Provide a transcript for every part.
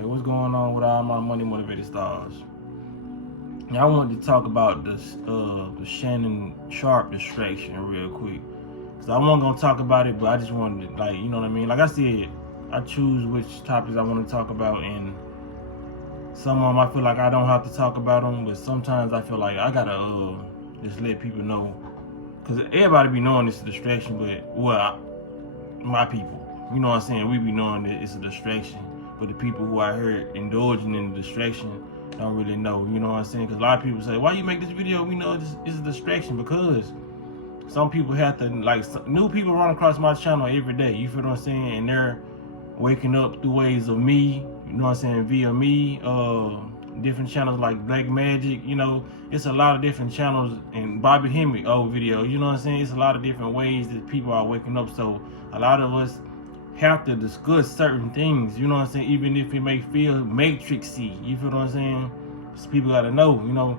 Hey, what's going on with all my money motivated stars? Now, I wanted to talk about this the Shannon Sharpe distraction real quick. Cause I wasn't gonna talk about it, but I just wanted to, like, you know what I mean? Like I said, I choose which topics I want to talk about, and some of them I feel like I don't have to talk about them, but sometimes I feel like I gotta just let people know. Cause everybody be knowing it's a distraction, but my people, you know what I'm saying? We be knowing that it's a distraction, but the people who I heard indulging in the distraction don't really know, you know what I'm saying? Because a lot of people say, why you make this video? We know it's a distraction, because some people have to, like, new people run across my channel every day, you feel what I'm saying? And they're waking up through ways of me, you know what I'm saying, via me, different channels like Black Magic, you know, it's a lot of different channels, and Bobby Hemmick old video, you know what I'm saying? It's a lot of different ways that people are waking up, so a lot of us have to discuss certain things, you know what I'm saying, even if it may feel matrixy, you feel what I'm saying? So people gotta know, you know,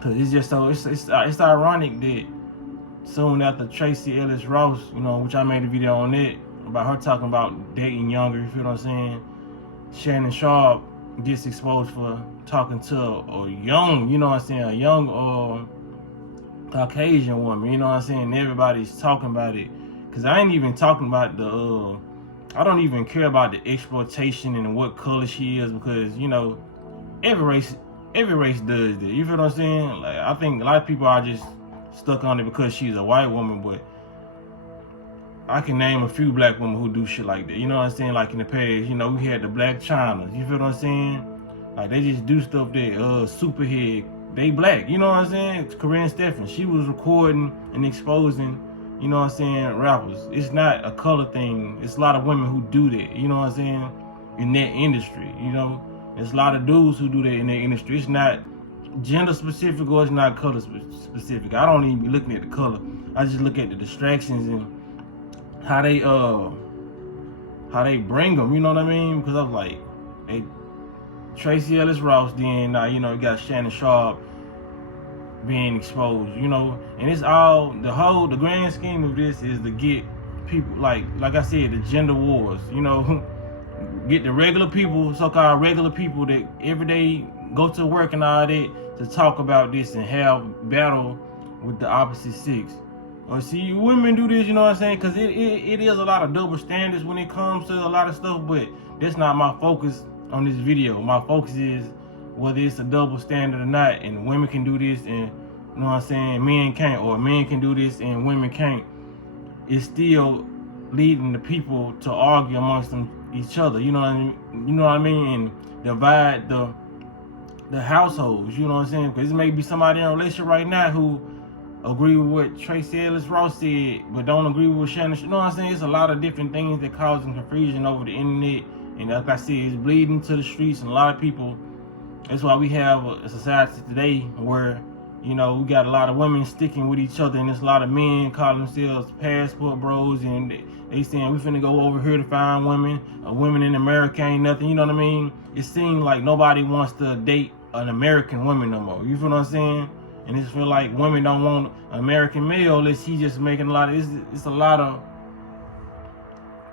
cause it's just so, it's ironic that soon after Tracy Ellis Ross, you know, which I made a video on it, about her talking about dating younger, you feel what I'm saying, Shannon Sharpe gets exposed for talking to a young, you know what I'm saying, a young Caucasian woman, you know what I'm saying, everybody's talking about it. Cause I ain't even talking about I don't even care about the exploitation and what color she is, because, you know, every race does that. You feel what I'm saying? Like, I think a lot of people are just stuck on it because she's a white woman, but I can name a few black women who do shit like that. You know what I'm saying? Like in the past, you know, we had the Black Chinas. You feel what I'm saying? Like, they just do stuff that Superhead, they black. You know what I'm saying? Corinne Stephan, she was recording and exposing, you know what I'm saying, rappers. It's not a color thing. It's a lot of women who do that, you know what I'm saying, in that industry, you know. There's a lot of dudes who do that in that industry. It's not gender specific or it's not color specific. I don't even be looking at the color. I just look at the distractions and how they bring them, you know what I mean? Because I'm like, hey, Tracy Ellis Ross, then you know, you got Shannon Sharpe being exposed, you know, and it's all the grand scheme of this is to get people, like I said, the gender wars, you know, get the regular people, so-called regular people that every day go to work and all that, to talk about this and have battle with the opposite sex. Or see, women do this, you know what I'm saying, because it is a lot of double standards when it comes to a lot of stuff, but that's not my focus on this video. My focus is whether it's a double standard or not, and women can do this and, you know what I'm saying, men can't, or men can do this and women can't. It's still leading the people to argue amongst each other, you know what I mean? You know what I mean? And divide the households, you know what I'm saying? Because there may be somebody in a relationship right now who agree with what Tracy Ellis Ross said, but don't agree with Shannon. You know what I'm saying? It's a lot of different things that causing confusion over the internet, and like I said, it's bleeding to the streets, and a lot of people. That's why we have a society today where, you know, we got a lot of women sticking with each other, and there's a lot of men calling themselves passport bros, and they saying we finna go over here to find women. Women in America ain't nothing, you know what I mean? It seems like nobody wants to date an American woman no more. You feel what I'm saying? And it feel like women don't want an American male unless he just making a lot of, it's a lot of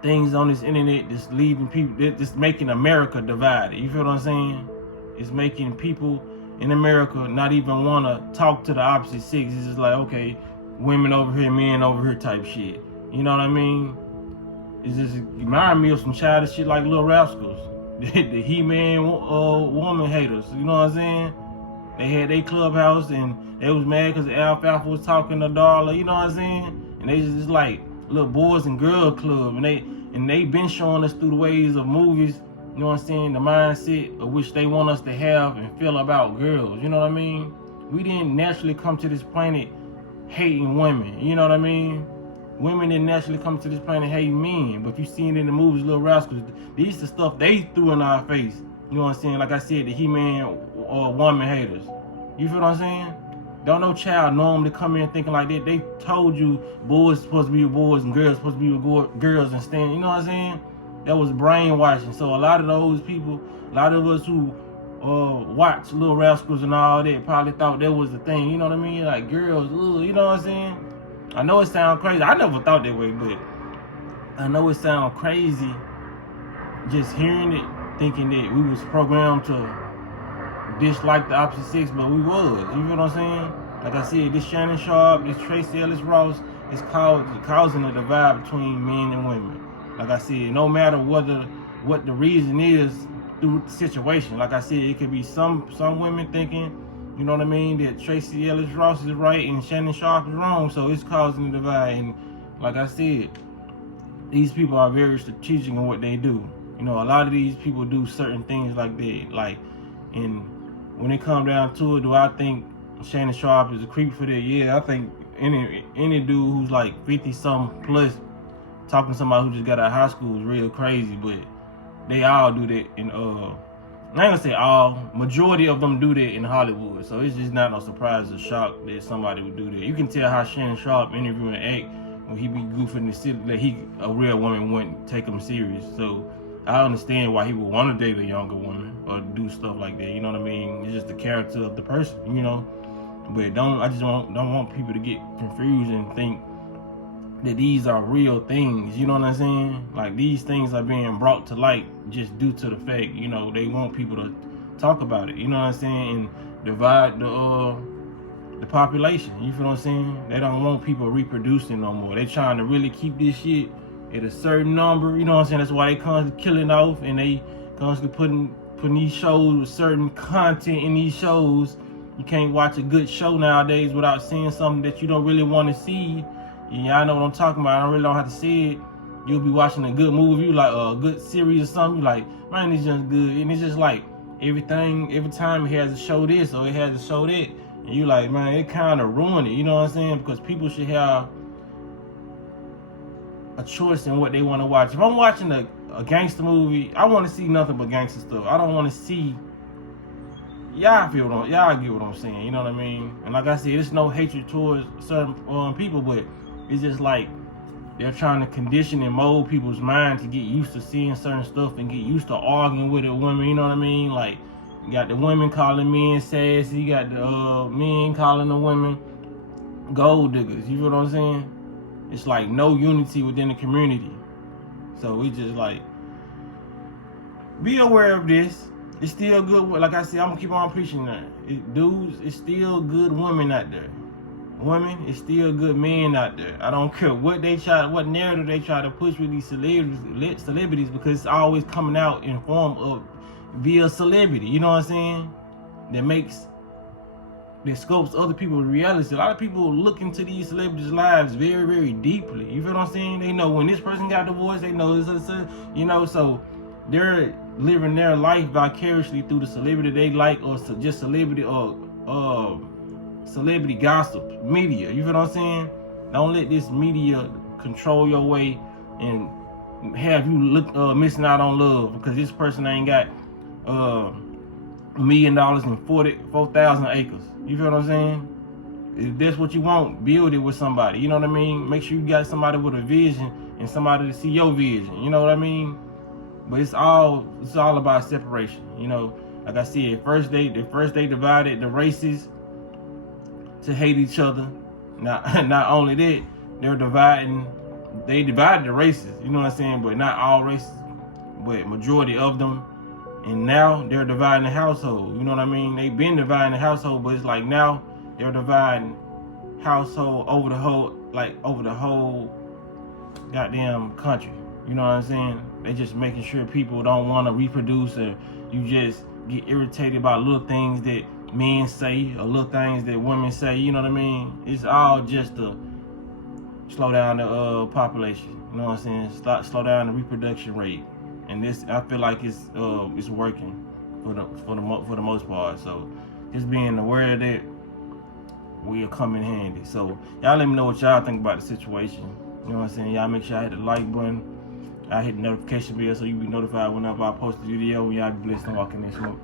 things on this internet that's leaving people, that's making America divided. You feel what I'm saying? It's making people in America not even want to talk to the opposite sex. It's just like, okay, women over here, men over here type shit. You know what I mean? It's just remind me of some childish shit like Little Rascals. The He-Man woman haters. You know what I'm saying? They had their clubhouse and they was mad because Alfalfa was talking to Darla. You know what I'm saying? And they just like little boys and girl club. And they been showing us through the ways of movies, you know what I'm saying, the mindset of which they want us to have and feel about girls, you know what I mean? We didn't naturally come to this planet hating women, you know what I mean? Women didn't naturally come to this planet hating men, but you seen it in the movies, Little Rascals, these the stuff they threw in our face, you know what I'm saying? Like I said, the He-Man or woman haters, you feel what I'm saying? Don't no child normally come in thinking like that. They told you boys supposed to be with boys and girls supposed to be with girls and stand, you know what I'm saying? That was brainwashing. So a lot of those people, a lot of us who watch Little Rascals and all that probably thought that was the thing, you know what I mean? Like girls, ugh, you know what I'm saying? I know it sounds crazy. I never thought that way, but I know it sounds crazy just hearing it thinking that we was programmed to dislike the opposite sex, but we was. You feel what I'm saying? Like I said, this Shannon Sharpe, this Tracee Ellis Ross is causing a divide between men and women. Like I said, no matter what the reason is through the situation. Like I said, it could be some women thinking, you know what I mean, that Tracee Ellis Ross is right and Shannon Sharpe is wrong, so it's causing a divide. And like I said, these people are very strategic in what they do. You know, a lot of these people do certain things like that. Like, and when it comes down to it, do I think Shannon Sharpe is a creep for that? Yeah, I think any dude who's like 50-something plus talking to somebody who just got out of high school is real crazy, but they all do that in I ain't gonna say all, majority of them do that in Hollywood. So it's just not no surprise or shock that somebody would do that. You can tell how Shannon Sharpe interviewing act when he be goofing the city that a real woman wouldn't take him serious. So I understand why he would want to date a younger woman or do stuff like that. You know what I mean? It's just the character of the person, you know. But I just don't want people to get confused and think that these are real things. You know what I'm saying? Like, these things are being brought to light just due to the fact, you know, they want people to talk about it. You know what I'm saying? And divide the population. You feel what I'm saying? They don't want people reproducing no more. They trying to really keep this shit at a certain number. You know what I'm saying? That's why they constantly killing off, and they constantly putting these shows with certain content in these shows. You can't watch a good show nowadays without seeing something that you don't really want to see. Yeah, I know what I'm talking about. I really don't have to say it. You'll be watching a good movie, like a good series or something. You're like, man, it's just good. And it's just like every time it has to show this or it has to show that. And you're like, man, it kind of ruined it. You know what I'm saying? Because people should have a choice in what they want to watch. If I'm watching a gangster movie, I want to see nothing but gangster stuff. I don't want to see. Y'all get what I'm saying. You know what I mean? And like I said, it's no hatred towards certain people, but it's just like they're trying to condition and mold people's mind to get used to seeing certain stuff and get used to arguing with a woman. You know what I mean? Like, you got the women calling men sassy, you got the men calling the women gold diggers. You feel what I'm saying? It's like no unity within the community. So we just like, be aware of this. It's still good. Like I said, I'm gonna keep on preaching that. Dudes, it's still good women out there. Women, it's still good men out there. I don't care what narrative they try to push with these celebrities, because it's always coming out in form of via celebrity. You know what I'm saying? That scopes other people's reality. A lot of people look into these celebrities' lives very, very deeply. You feel what I'm saying? They know when this person got divorced. They know this, you know, so they're living their life vicariously through the celebrity they like, or just celebrity or celebrity gossip media. You feel what I'm saying? Don't let this media control your way and have you look missing out on love because this person ain't got $1 million and 4,000 acres. You feel what I'm saying? If that's what you want, build it with somebody. You know what I mean? Make sure you got somebody with a vision and somebody to see your vision. You know what I mean? But it's all about separation. You know, like I said, first they divided the races to hate each other. Not only that, they divided the races. You know what I'm saying? But not all races, but majority of them. And now they're dividing the household. You know what I mean? They've been dividing the household, but it's like now they're dividing household over the whole goddamn country. You know what I'm saying? They just making sure people don't want to reproduce, or you just get irritated about little things that men say or little things that women say. You know what I mean? It's all just to slow down the population. You know what I'm saying? Slow down the reproduction rate. And this, I feel like it's working for the most part. So just being aware of that will come in handy. So y'all let me know what y'all think about the situation. You know what I'm saying? Y'all make sure I hit the like button. I hit the notification bell so you be notified whenever I post a video. Y'all be blessed and walk in this smoke.